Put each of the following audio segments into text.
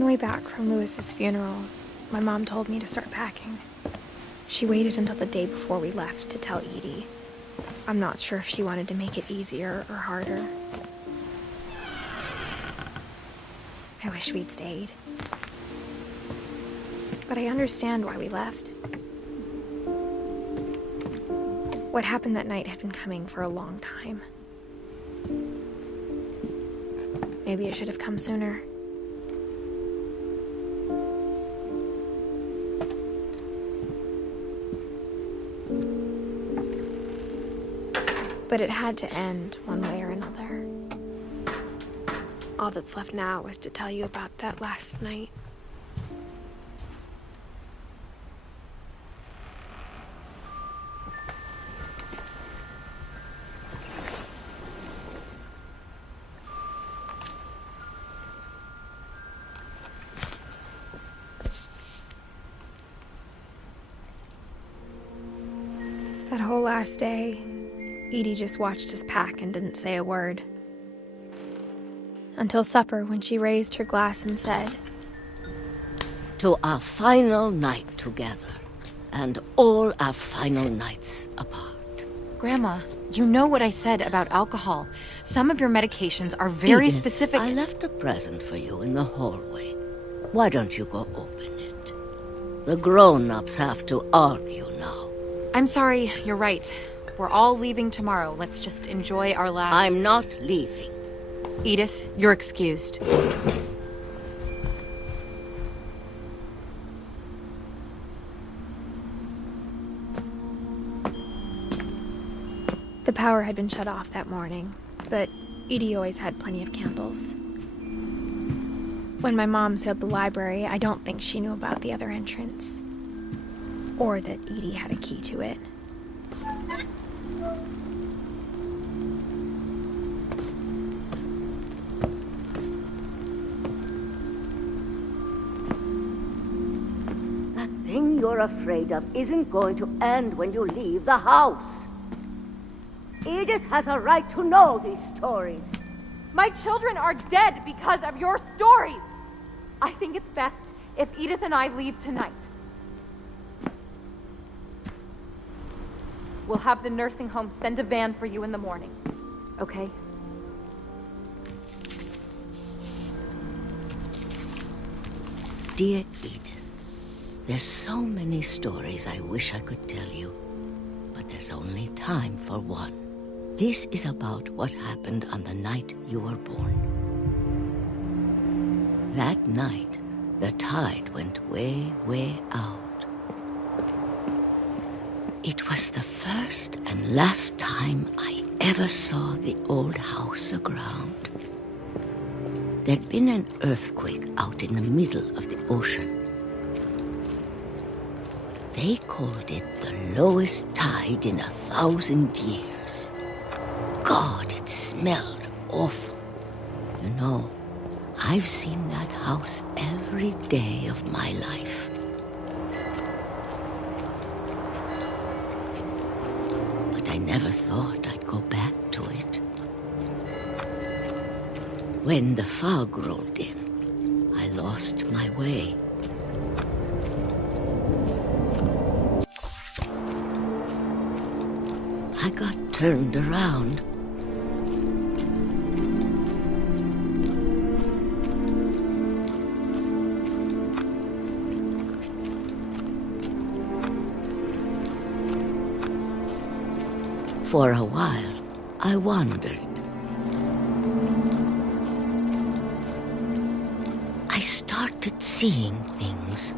On the way back from Lewis's funeral, my mom told me to start packing. She waited until the day before we left to tell Edie. I'm not sure if she wanted to make it easier or harder. I wish we'd stayed. But I understand why we left. What happened that night had been coming for a long time. Maybe it should have come sooner. But it had to end one way or another. All that's left now is to tell you about that last night. That whole last day, Edie just watched us pack and didn't say a word. Until supper, when she raised her glass and said, "To our final night together, and all our final nights apart." Grandma, you know what I said about alcohol. Some of your medications are very Edith, specific. I left a present for you in the hallway. Why don't you go open it? The grown-ups have to argue now. I'm sorry, you're right. We're all leaving tomorrow. Let's just enjoy our last... I'm not leaving. Edith, you're excused. The power had been shut off that morning, but Edie always had plenty of candles. When my mom sealed the library, I don't think she knew about the other entrance, or that Edie had a key to it. That thing you're afraid of isn't going to end when you leave the house. Edith has a right to know these stories. My children are dead because of your stories. I think it's best if Edith and I leave tonight. We'll have the nursing home send a van for you in the morning, okay? Dear Edith, there's so many stories I wish I could tell you, but there's only time for one. This is about what happened on the night you were born. That night, the tide went way, way out. It was the first and last time I ever saw the old house aground. There'd been an earthquake out in the middle of the ocean. They called it the lowest tide in 1,000 years. God, it smelled awful. You know, I've seen that house every day of my life. But I never thought I'd go back to it. When the fog rolled in, I lost my way. I got turned around. For a while, I wandered. I started seeing things.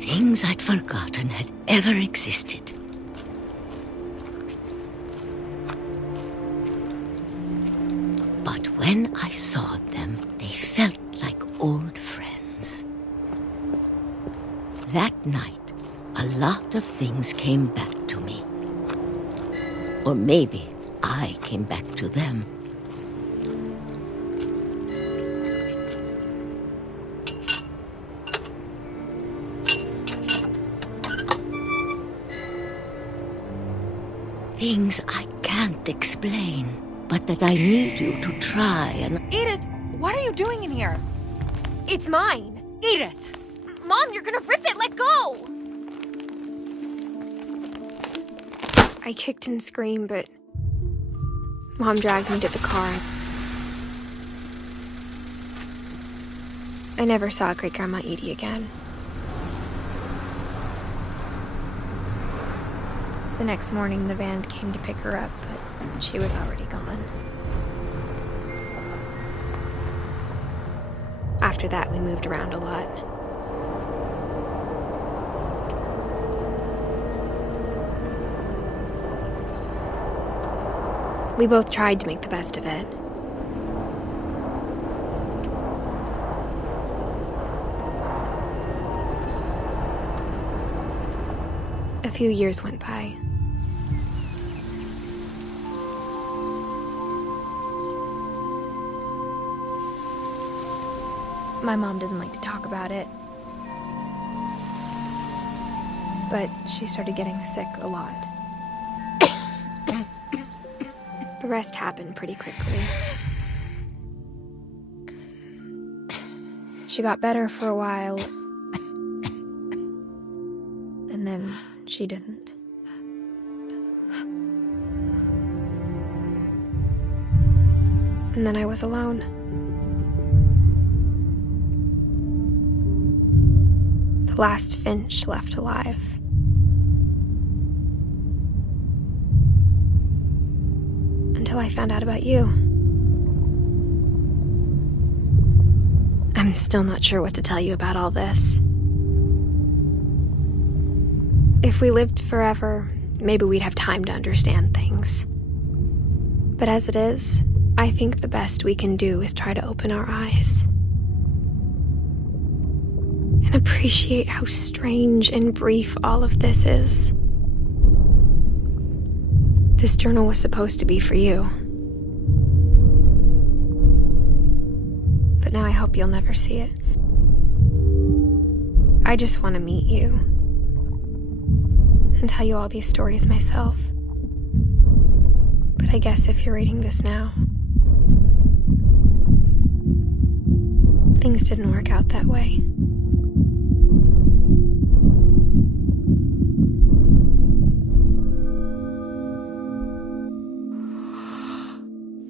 Things I'd forgotten had ever existed. But when I saw them, they felt like old friends. That night, a lot of things came back to me. Or maybe I came back to them. things I can't explain, but that I need you to try and... Edith, what are you doing in here? It's mine. Edith! Mom, you're gonna rip it! Let go! I kicked and screamed, but Mom dragged me to the car. I never saw Great-Grandma Edie again. The next morning, the van came to pick her up, but she was already gone. After that, we moved around a lot. We both tried to make the best of it. A few years went by. My mom didn't like to talk about it, but she started getting sick a lot. The rest happened pretty quickly. She got better for a while, and then she didn't. And then I was alone. The last Finch left alive. Until I found out about you. I'm still not sure what to tell you about all this. If we lived forever, maybe we'd have time to understand things. But as it is, I think the best we can do is try to open our eyes. And appreciate how strange and brief all of this is. This journal was supposed to be for you. But now I hope you'll never see it. I just want to meet you. And tell you all these stories myself. But I guess if you're reading this now, things didn't work out that way.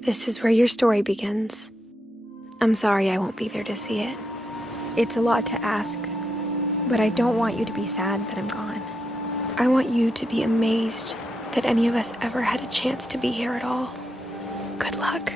This is where your story begins. I'm sorry I won't be there to see it. It's a lot to ask, but I don't want you to be sad that I'm gone. I want you to be amazed that any of us ever had a chance to be here at all. Good luck.